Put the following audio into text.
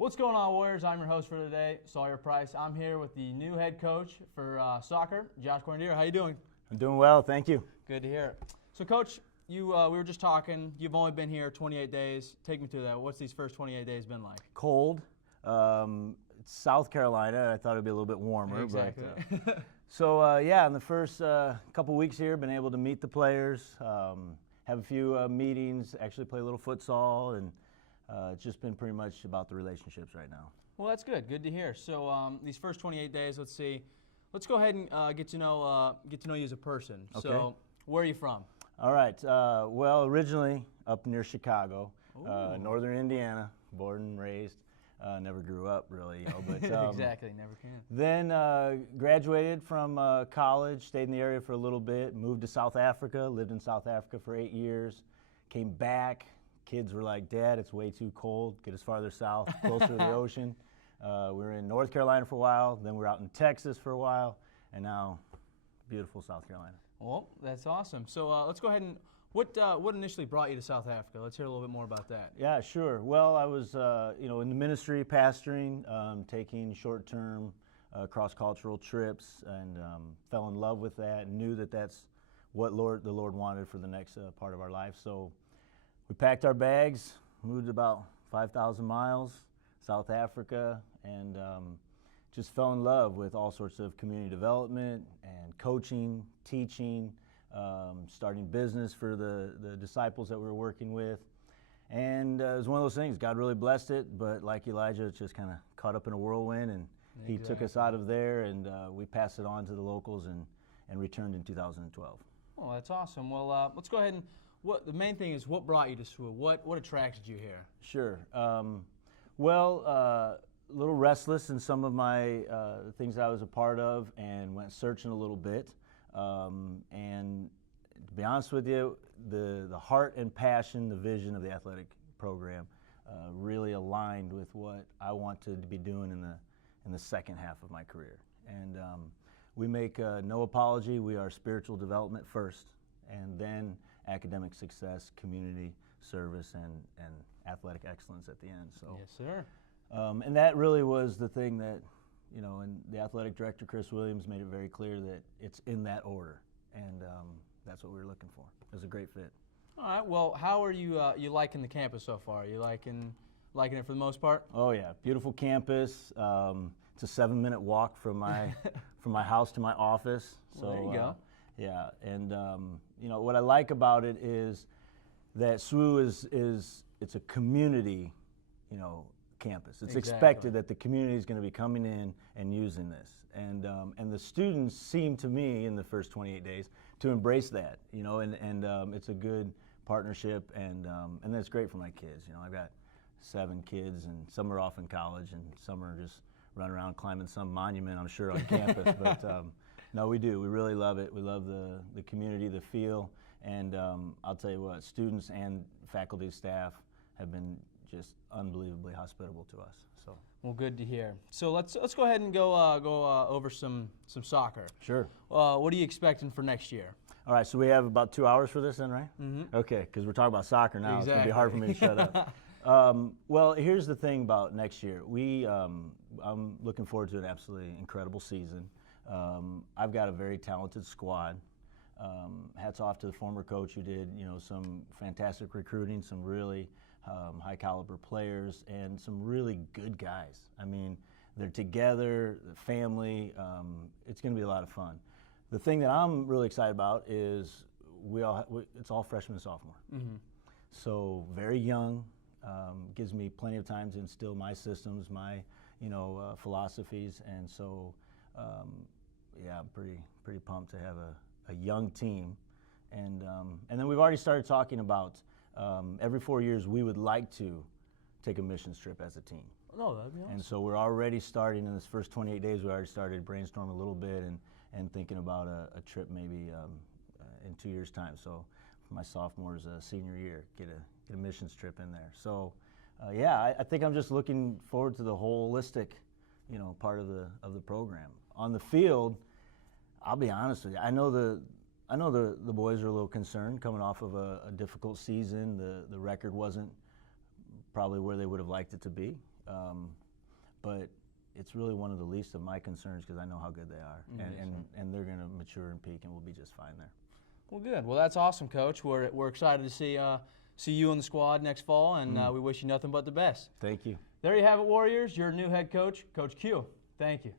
What's going on, Warriors? I'm your host for today, Sawyer Price. I'm here with the new head coach for soccer, Josh Corndier. How you doing? I'm doing well, thank you. Good to hear. So, Coach, we were just talking. You've only been here 28 days. Take me through that. What's these first 28 days been like? Cold. South Carolina. I thought it'd be a little bit warmer. Exactly. But, in the first couple weeks here, been able to meet the players, have a few meetings, actually play a little futsal, and it's just been pretty much about the relationships right now. Well, that's good. Good to hear. So these first 28 days, let's see. Let's go ahead and get to know you as a person. Okay. So, where are you from? All right. Originally up near Chicago, northern Indiana, born and raised. Never grew up really, but Exactly, never can. Then graduated from college, stayed in the area for a little bit, moved to South Africa, lived in South Africa for 8 years, came back. Kids were like, "Dad, it's way too cold. Get us farther south, closer to the ocean." We were in North Carolina for a while, then we were out in Texas for a while, and now beautiful South Carolina. Well, that's awesome. So let's go ahead and what initially brought you to South Africa? Let's hear a little bit more about that. Yeah, sure. Well, I was in the ministry, pastoring, taking short-term cross-cultural trips, and fell in love with that. And knew that that's what the Lord wanted for the next part of our life. So we packed our bags, moved about 5,000 miles, South Africa, and just fell in love with all sorts of community development and coaching, teaching, starting business for the disciples that we were working with. And it was one of those things, God really blessed it, but like Elijah, it's just kind of caught up in a whirlwind, and He took us out of there, and we passed it on to the locals and returned in 2012. Oh, that's awesome. Well, let's go ahead and the main thing is what brought you to SWU? What attracted you here? Sure. A little restless in some of my things that I was a part of, and went searching a little bit. And to be honest with you, the heart and passion, the vision of the athletic program really aligned with what I wanted to be doing in the second half of my career. And we make no apology. We are spiritual development first, and then academic success, community service, and athletic excellence at the end. So, yes, sir. And that really was the thing that, and the athletic director, Chris Williams, made it very clear that it's in that order, and that's what we were looking for. It was a great fit. All right. Well, how are you liking the campus so far? Are you liking it for the most part? Oh, yeah, beautiful campus. It's a 7-minute walk from my from my house to my office. So well, there you go. Yeah, and what I like about it is that SWU is it's a community, campus. It's expected that the community is going to be coming in and using this, and the students seem to me in the first 28 days to embrace that, and it's a good partnership, and that's great for my kids. I've got 7 kids, and some are off in college, and some are just running around climbing some monument, I'm sure, on campus, but. No, we do. We really love it. We love the community, the feel, and I'll tell you what, students and faculty, staff have been just unbelievably hospitable to us. So. Well, good to hear. So let's go ahead and go over some soccer. Sure. What are you expecting for next year? All right, so we have about 2 hours for this then, right? Mm-hmm. Okay, because we're talking about soccer now. Exactly. It's going to be hard for me to shut up. Well, here's the thing about next year. I'm looking forward to an absolutely incredible season. I've got a very talented squad. Hats off to the former coach who did, some fantastic recruiting, some really high caliber players, and some really good guys. I mean, they're together, the family. It's going to be a lot of fun. The thing that I'm really excited about is it's all freshmen and sophomore. Mm-hmm. So very young, gives me plenty of time to instill my systems, my philosophies, and so. I'm pretty pumped to have a young team, and then we've already started talking about every 4 years we would like to take a missions trip as a team. Oh, that'd be awesome. And so we're already starting in this first 28 days. We already started brainstorming a little bit and thinking about a trip maybe in 2 years' time. So for my sophomores, senior year, get a missions trip in there. So I think I'm just looking forward to the holistic, part of the program. On the field, I'll be honest with you. I know the boys are a little concerned coming off of a difficult season. The record wasn't probably where they would have liked it to be. but it's really one of the least of my concerns because I know how good they are, and they're going to mature and peak, and we'll be just fine there. Well, good. Well, that's awesome, Coach. We're excited to see you on the squad next fall, and we wish you nothing but the best. Thank you. There you have it, Warriors. Your new head coach, Coach Q. Thank you.